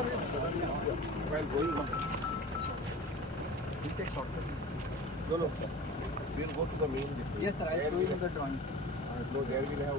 While going on, We take shortcut. no, no, we'll go to the main district. Yes, sir. I show you the drawing. No, there we'll have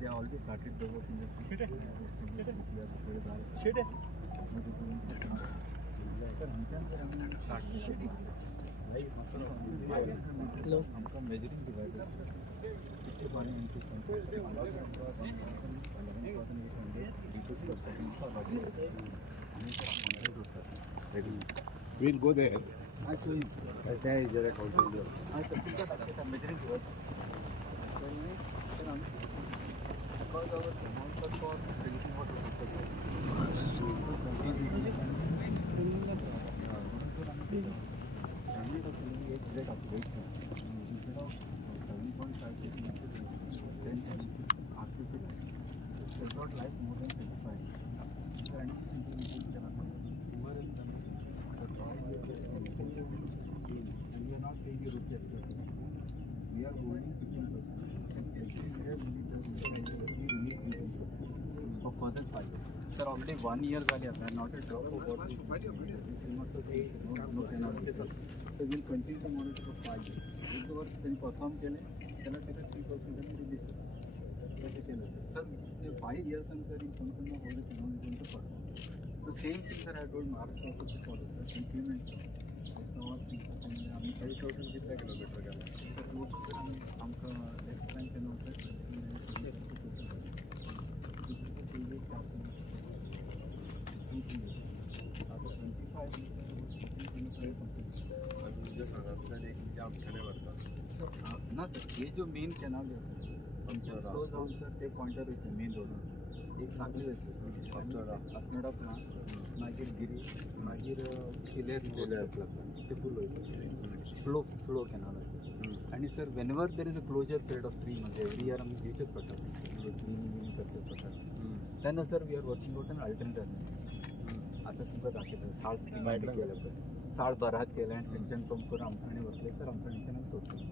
They already started the work in the measuring devices. We'll go there. Actually, There is a counting there. measuring device. Because our amount for drinking water does not last more than 25. And we are not paying the rupees. We are holding 15%. And every year we need for further 5 years. Sir, already 1 year झाले आता, not a drop of water. No penalty. So we'll continue to monitor for 5 years. एक दो वर्ष त्यांनी perform केले, त्याला त्याला 3% release कसे केलं सर 5 years नंतर संपूर्ण होल्ड करून going to perform. So same thing sir I told Maharashtra also to follow sir implement. आम्ही 5,000 किती किलोमीटर गेला तर रोड आमचं लेफ्ट बँक नव्हतं ना सर हे जो मेन कॅनल आहे आमच्या रोड जाऊन सर ते पॉइंटर येते मेन रोड एक सांगली येते असनडातला मागीर गिरी मागीर किलेर ते फुल वयता फ्लो कॅनल आणि sir whenever there is a closure period of 3 months every year आम्ही दिवचेच पडटा क्लीनिंग करचेच पडटा तेन्ना sir we are working out an alternative आता तुमकां दाखयता साळ डिमांड केलें पळय साळ बरात केलें आनी थंयच्यान पंप करून आमच्यानी वतले सर आमच्या थंयच्यान आमी सोडटले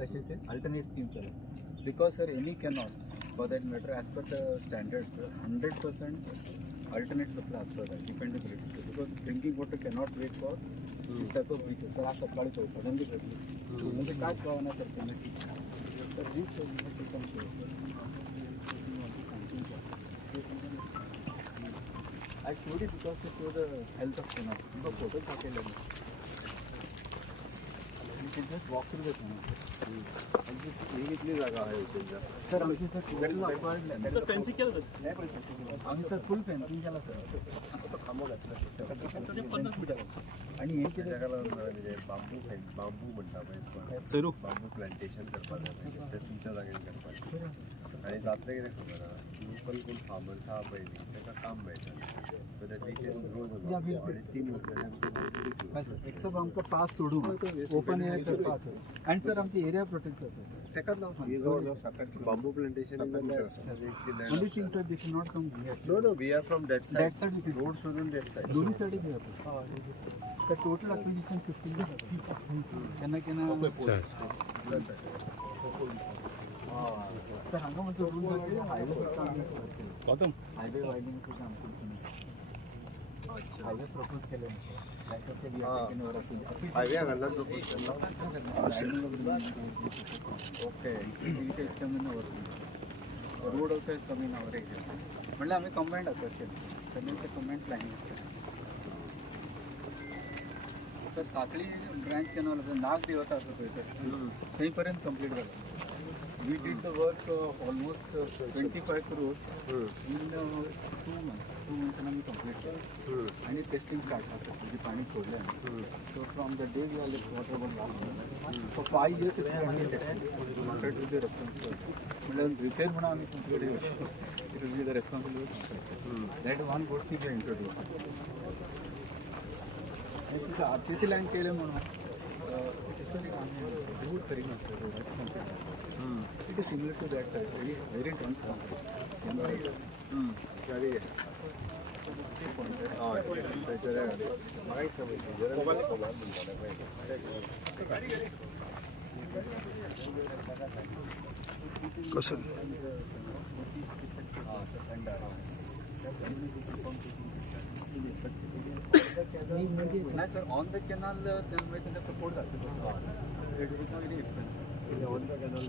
तशें ते अल्टरनेट स्कीम केलें because sir any cannot for that matter as per the standards 100% alternate supply आसता dependability because drinking water cannot wait for this type of breaches sir आज सकाळी सडनली घेतली म्हणजे कांयच कळना सर केन्ना तर दीस I showed it because to show the health of canal. तुमका फोटो दाखवले मी. You can just walk through the canal. ही कितली जागा आहे त्यांच्या सर आमची सर फेन्सिंग केलं आम्ही सर फुल फेन्सिंग केला सर खांबो घातला आणि हे किती जगाला म्हणजे बांबू म्हणटा पळय सरू बांबू प्लांटेशन करपाक जाय ते तुमच्या जागेर करपाक आणि जातले कितें खबर आहा लोकल कोण फार्मर्स आहा पळय न्ही ताका काम मेळटा so that we can grow the आणि 3 वर्सांनी एक सब आमकां पास सोडून ओपन एरिया करपाक आणि सर आमची एरिया प्रोटेक्ट करता ताकाच लाव bamboo plantation is only thing that they should not come here. No, we are from that side. That side we can. Road shouldn't that side. दोन्ही side we have. The total acquisition 15. केना sir हांगा म्हणजे road highway Gautam highway winding काम करतो अच्छा highway propose केले highway हांगा जो ओके इथे कमी वरती रोड ऑल्सो इज कमी नावर म्हणलं आम्ही कंबाईंड अप्रोच केलं ते कंबाईंड प्लॅनिंग सर साखळी ब्रांच केलं नाग देवता असं सर थंयपर्यंत कंप्लीट झालं We did the work almost 25 crores in 2 months. 2 months and we completed. And testing started. The पानी सोडलं. So from the day we are like water was last for 5 years it has been testing. Compared to the reference. मतलब repair म्हणा आम्ही complete it will be the responsibility. That one good thing we introduced. आणि तिचं RCC line केलं म्हणून road करीन असतं road complete. It is similar to that side. Very dense concrete. Very. कसं नाही सर ऑन द कॅनल त्यामुळे त्यांना सपोर्ट जातो it is very expensive on the canal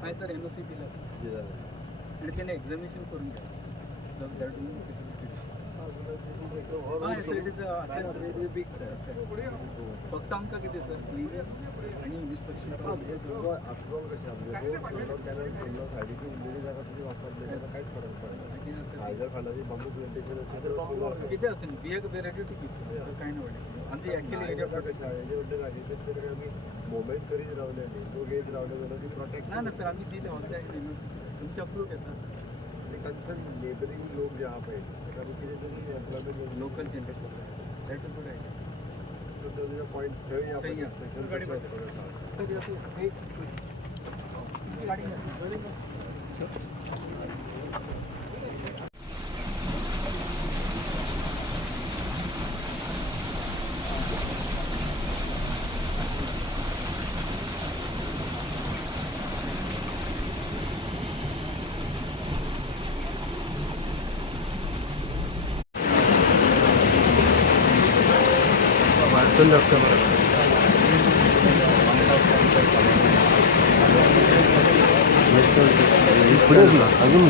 नाही सर NOC दिलं आणि त्याने एक्झामिनेशन करून घ्या फक्त आमका किती सर क्लिअर आणि इन्स्पेक्शन किती असेल बिया रेडी टू किती काय नाही वाटत आमची ॲक्च्युली एरिया मोमेंट करीत रावले गेज रावले प्रोटेक्ट ना सर आम्ही दिले ऑनलाईन तुमचे अप्रूव्ह घेतात कन्सर्न नेबरिंग लोक जे आहा पळय ताका employment local generation that is good idea so तुझा पॉईंट थंय वाटून लागतं पुढेच ना अजून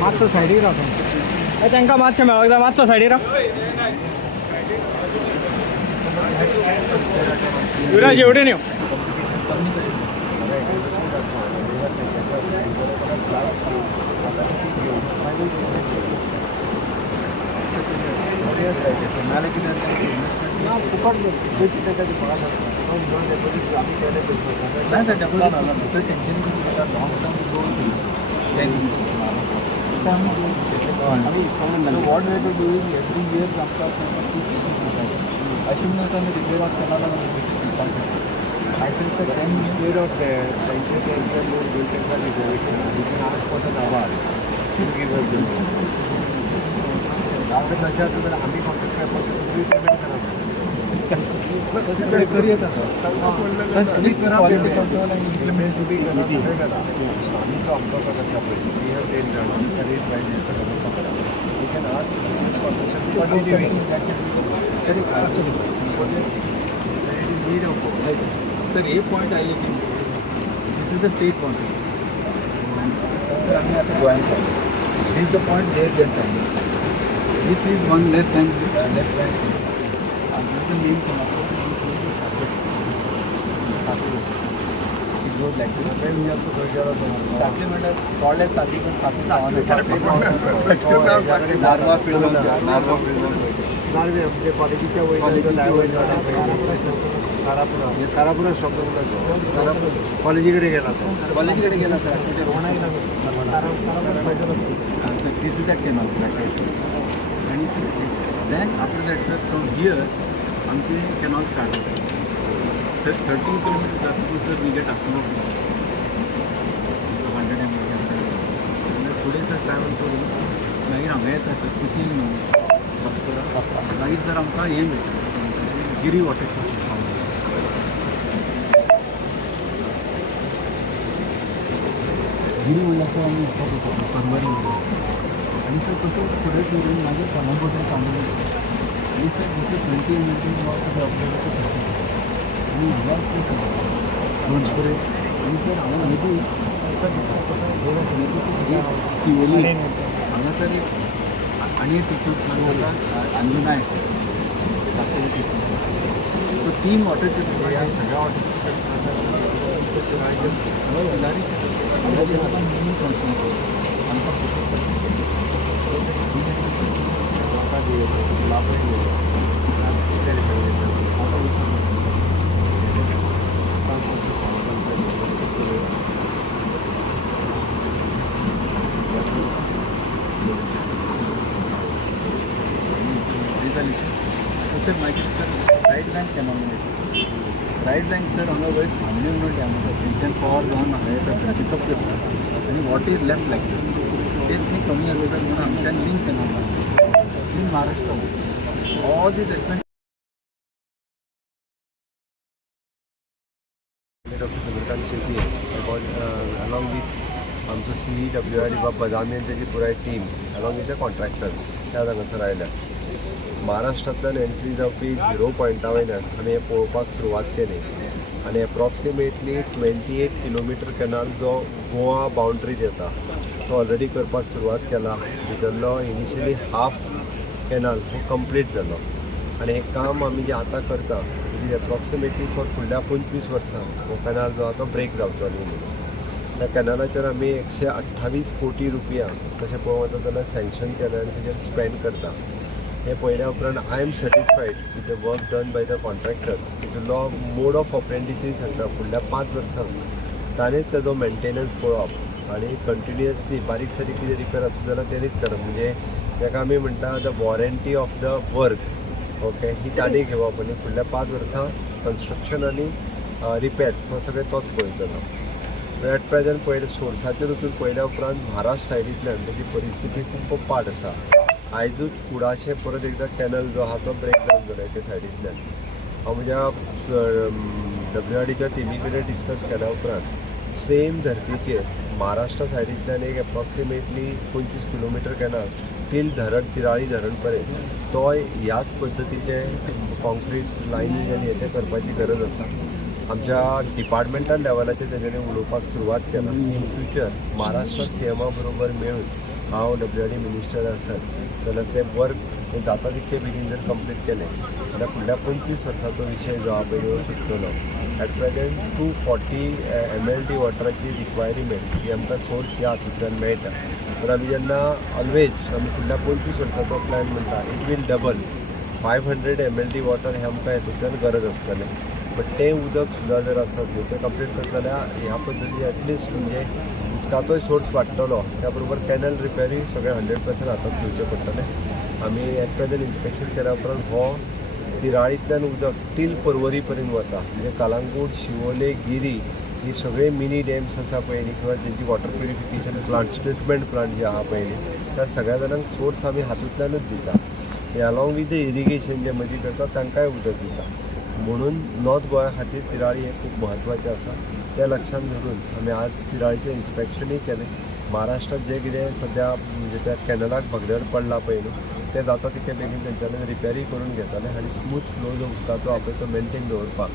मागचं साईडीक राहतो तांकां मातशें मेळोंक जाय मातसो साईडीक राव युवराज एवढे न्यू नाही sir double tension long term goal what way to doing every year आमकां अशें म्हणून आमी repair of canal I think the 10 year of the inter load will take the negotiation. We can ask for the award to give us the loan. आपल्या लक्षात जर आम्ही contract काय पडतो तुम्ही पेमेंट करा करूया इम्प्लिमेंट तुम्ही करा आम्ही तो आमचा कसा पाहिजे वी हॅव टेन रेट पाहिजे वी कॅन आस्क सर ये पॉईंट आले की this is the state boundary sir आम्ही आता गोव्यात आलो this the point there best आहे this is one left hand this the main supplement college साथी पण नारवा पिळवून नारवे म्हणजे कॉलेजीच्या सारापुरा शब्द कॉलेजीकडे गेला तो कॉलेजकडे गेला sir this is that canal आणि then after that sir from here आमचे कॅनॉल स्टार्ट होते तर 13 किलोमीटर जातो सर वी गेट असणार 100 म्हणजे पुढे सर ट्रॅव्हल करून मागीर हांगा येता सर कुचीन न्हू मागीर सर आमकां हें मेळटा गिरी वॉटर गिरी म्हणल्याचं आम्ही परवारी आणि सर कसं थोडं फिरून माझ्या कामाबद्दल सांगून आणि सर जसं 20 मिनिट ऑब्झर्वेशन आणि मला दोन करे आणि सर आम्हाला माहिती शिवोली हांगा सर आणि एक टिकूट आणलं नाही तो 3 वॉटर टिकूट या सगळ्या सर मागीर सर रायट बँक कॅनॉमिनेट रायट बँक सर हांगा वयर थांबले म्हणून डॅम आसा थंयच्यान पॉवर जावन हांगा येता पिकअप करता आनी वॉटर लेफ्ट लागता तेच न्ही कमी आसा सर म्हणून आमच्यान link canal in Maharashtra all these expense doctor Chandrakant Shetty along with आमचो CWR वा बदामी आनी तेजी पुराय team along with the contractors त्या हांगासर आयल्या महाराष्ट्रांतल्यान एंट्री जावपी 0 पॉयंटा वयल्यान आमी हें पळोवपाक सुरवात केली आनी एप्रॉक्सिमेटली 28 किलोमिटर कॅनाल जो गोवा बाउंड्रीत येता तो ऑलरेडी करपाक सुरवात केला भितरलो इनिशियली हाफ कॅनाल हो कंप्लीट जालो आनी हें काम आमी जें आतां करता म्हणजे एप्रॉक्सिमेटली फॉर फुडल्या 25 वर्सां हो कॅनाल जो आहा तो ब्रेक जावचो न्ही म्हणून त्या कॅनालाचेर आमी 128 कोटी रुपया तशें पळोवंक वता जाल्यार सँक्शन केलें आनी तेजेर स्पेंड करता हे पळयल्या उपरांत I am satisfied with the work done by the contractors तितूंतलो मोड ऑफ ऑपरेंडीचूय सांगता फुडल्या 5 वर्सांक ताणेंच तेजो मेंटेनन्स पळोवप आनी कंटिन्युअसली बारीक सारीक कितें रिपेर आसा जाल्यार तेणीच करप म्हणजे ताका आमी म्हणटा the warranty of the work okay ही ताणी घेवप आनी फुडल्या 5 वर्सां कन्स्ट्रक्शन आनी रिपेर्स हो सगळें तोच पळयतलो एट प्रेजंट पळयलें सोर्साचेर वचून पळयल्या उपरांत महाराष्ट्र सायडींतल्यान तेजी परिस्थिती खूब पाड आसा आयजूच कुडाशें परत एकदां कॅनल जो आहा तो ब्रेक डावन जालो एके सायडींतल्यान हांव म्हज्या WRDच्या टिमी कडेन डिस्कस केल्या उपरांत सेम धर्तीचेर महाराष्ट्रा सायडींतल्यान एक एप्रॉक्सिमेटली 25 किलोमिटर कॅनल टील धरण तिराळी धरण पर्यंत तो ह्याच पद्दतीचे कॉन्क्रीट लायनींग आनी हें करपाची गरज आसा आमच्या डिपार्टमेंटल लेवलाचेर तेजेर उलोवपाक सुरवात केला इन फ्युचर महाराष्ट्र CMA बरोबर मेळून हांव WRD मिनिस्टर आसत जाल्यार तें वर्क जाता तितके बेगीन जर कंप्लीट केलें जाल्यार फुडल्या 25 वर्सांचो विशय जो आहा पळय सुटतलो एट प्रेजंट 240 MLD वॉटराची रिक्वायरमेंट ही आमकां सोर्स ह्या हातूंतल्यान मेळटा तर आमी जेन्ना ऑलवेज आमी फुडल्या 25 वर्सांचो प्लॅन म्हणटा it will double 500 MLD water हें आमकां हेतूंतल्यान गरज आसतलें बट तें उदक सुद्दां जर आसत न्ही तें कंप्लीट करता जाल्यार ह्या पद्दती एटलिस्ट म्हणजे उदकाचोय सोर्स वाडटलो त्या बरोबर कॅनल रिपेरी सगळें 100% हातांत घेवचें पडटलें आमी एट प्रेजंट इन्स्पेक्शन केल्या उपरांत हो तिराळींतल्यान उदक टील पर्वरी पर्यंत वता म्हणजे कलांगूट शिवोले गिरी ही सगळे मिनी डॅम्स आसा पळय न्ही किंवा तेंची water purification plants treatment plant जे आहा पळय न्ही त्या सगळ्या जाणांक सोर्स आमी हातूंतल्यानूच दिता अलॉंग विथ द इरिगेशन जे मदीं करता तांकांय उदक दिता म्हणून नॉर्थ गोंया खातीर तिराळी हें खूब म्हत्वाचें आसा त्या लक्षांत धरून आमी आज तिराळीचें इन्स्पेक्शनूय केलें महाराष्ट्रात जे कितें सद्या म्हणजे त्या कॅनलाक भगदड पडला पळय न्ही तें जाता तितके बेगीन तेंच्यांनी रिपेरी करून घेताले आनी स्मूथ फ्लो जो उदकाचो आहा पळय तो मेनटेन दवरपाक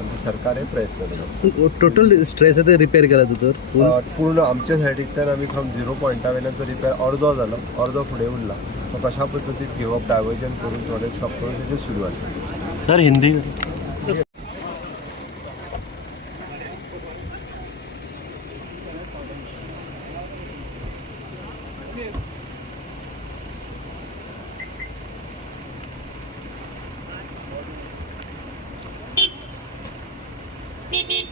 आमचें सरकार हे प्रयत्न करता टोटल स्ट्रेस आहे रिपेअर केला तू तर पूर्ण आमच्या सायडींतल्यान आमी फ्रॉम 0 पॉयंटा वयल्यान तो रिपेर अर्दो जालो अर्दो फुडें उरला तो कशा पद्दतीन घेवप डायवर्जन करून थोडे स्टॉप करून तेजें सुरू आसा सर हिंदी Beep beep.